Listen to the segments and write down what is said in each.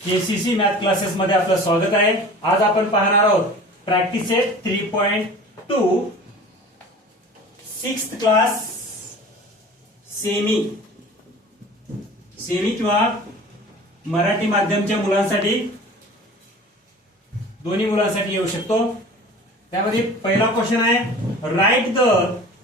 KCC math classes मध्ये आपलं स्वागत आहे। आज आपण पाहणार आहोत practice set 3.2 sixth class semi किंवा मराठी माध्यमच्या मुलांसाठी दोन्ही मुलांसाठी येऊ शकतो। त्यामध्ये पहिला क्वेश्चन आहे write the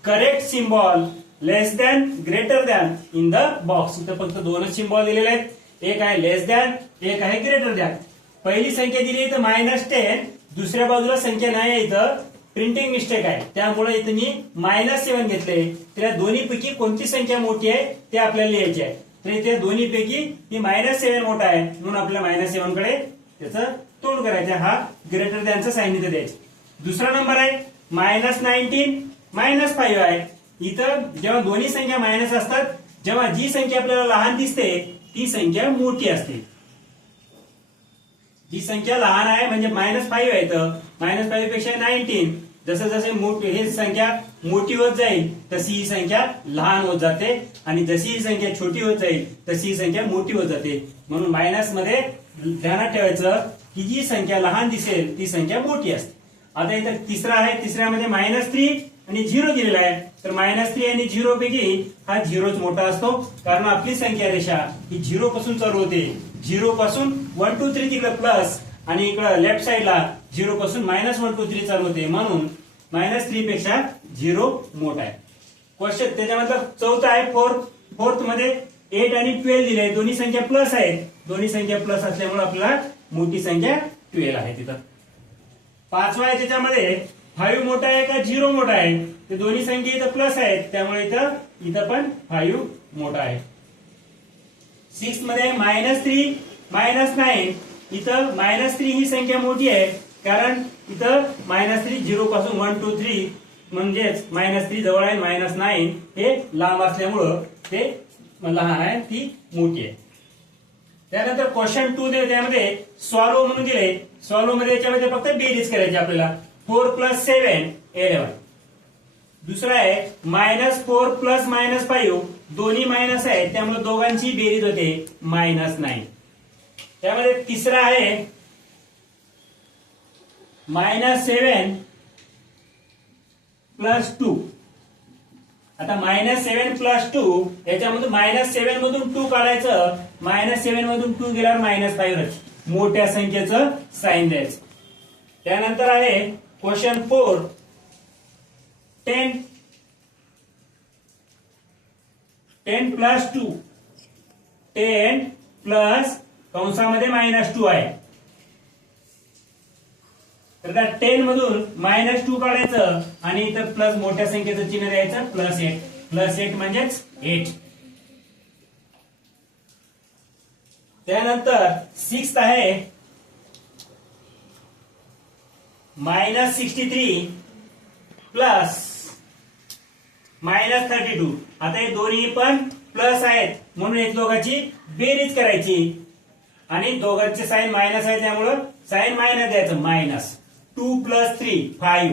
correct symbol less than greater than in the box. इथं फक्त दोनच सिम्बॉल दिलेले आहेत, एक आहे लेस दॅन, एक आहे ग्रेटर दॅन। पहिली संख्या दिली इथं -10, दुसऱ्या बाजूला संख्या नाही आहे, इथं प्रिंटिंग मिस्टेक आहे, त्यामुळे इथं मी -7 घेतले। त्या दोन्ही पैकी कोणती संख्या मोठी आहे ते आपल्याला लिहायची आहे। तर इथे दोन्ही पैकी ही -7 मोठा आहे, म्हणून आपल्याला -7 कडे त्याचं तोंड करायचं, हा ग्रेटर दॅनचा साइन इथं द्यायचं। दुसरा नंबर आहे -19 -5 आहे। इथं जेव्हा दोन्ही संख्या मायनस असतात, जेव्हा जी संख्या आपल्याला लहान दिसते ती संख्या मोठी असते। जी संख्या लहान आहे म्हणजे -5 आहे, तर -5 पेक्षा 19 जसं जसे मोठी ही संख्या मोठी होत जाईल तशी ही संख्या लहान होत जाते, आणि जशी ही संख्या छोटी होत जाईल तशी ही संख्या मोठी होत जाते। म्हणून मायनस मध्ये ध्यानात ठेवायचं की जी संख्या लहान दिसेल ती संख्या मोठी असते। आता इथं तिसरा आहे, तिसऱ्यामध्ये -3 आणि 0 दिलेला आहे, तर -3 आणि 0 पैकी हा 0च मोठा असतो, कारण आपली संख्या रेषा ही 0 पासून चालू होते। 0 पासून 1 2 3 तिकडे प्लस, आणि इकडे लेफ्ट साइडला 0 पासून -1 2 3 चालू होते, म्हणून -3 पेक्षा 0 मोठा आहे। क्वेश्चन त्याच्यानंतर चौथा आहे फोर्थ मध्ये 8 आणि 12 दिले, दोन्ही संख्या प्लस आहेत, दोन्ही संख्या प्लस असल्यामुळे आपल्याला मोठी संख्या 12 आहे तिथं। पाचवा आहे त्याच्यामध्ये 5 मोठा आहे का 0 मोठा आहे, ते दोन्ही संख्या इथं प्लस आहेत, त्यामुळे इथं पण 5 मोठा आहे। 6 मध्ये -3 -9, इथं -3 ही संख्या मोठी आहे, कारण इथं -3 0 पासून 1 2 3 म्हणजेच -3 जवळ आहे, -9 हे लांब असल्यामुळं ते लहान आहे, ती मोठी आहे। त्यानंतर क्वेश्चन 2 दे, त्यामध्ये सॉल्व म्हणून दिले, सॉल्व मध्ये याच्यामध्ये फक्त बेरीज करायची आपल्याला। 4 + 7 11। दुसरा आहे -4 + -5, दोन्ही मायनस आहेत, त्यामुळे दोघांची बेरीज होते -9। त्यामध्ये तिसरा आहे -7 + 2। आता -7 + 2 याच्यामधून -7 मधून 2 काढायचं, -7 मधून 2 गेल्यावर -5 मोठ्या संख्येचं साइन द्यायचं। त्यानंतर आहे क्वेश्चन 4 10 + 2, 10 प्लस कंसामध्ये -2 आहे, तर त्या 10 मधून -2 काढायचं आणि इथं प्लस मोठ्या संख्येचं चिन्ह द्यायचं, +8 म्हणजेच 8। त्यानंतर 6 आहे -63 प्लस -32। आता हे दोन्ही पण प्लस आहेत, म्हणून एक दोघांची बेरीज करायची, आणि दोघांचे साइन मायनस आहे त्यामुळं साइन मायनस द्यायचं, -2 + 3 5,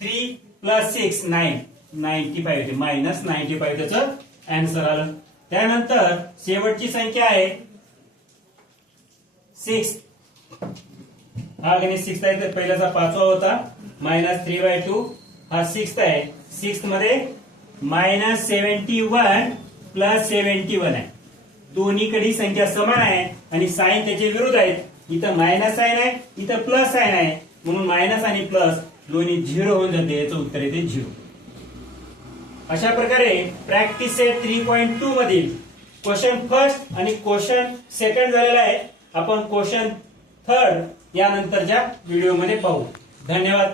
3 + 6 9 95 होते, -95 त्याचं आन्सर आलं। त्यानंतर शेवटची संख्या आहे 6, हा गणित 6 आहे, तर पहिल्याचा 5वा होता -3/2, हा 6 आहे। 6 मध्ये -71 + 71 आहे, दोन्हीकडे संख्या समान आहे आणि साइन त्याचे विरुद्ध आहेत, इथं मायनस साइन आहे, इथं प्लस साइन आहे, म्हणून मायनस आणि प्लस दोन्ही 0 होऊन जाते, याचं उत्तर येते 0। अशा प्रकारे प्रॅक्टिस सेट 3.2 मधील क्वेश्चन फर्स्ट आणि क्वेश्चन सेकंड झालेला आहे। आपण क्वेश्चन थर्ड यानंतरच्या व्हिडिओमध्ये पाहू। धन्यवाद।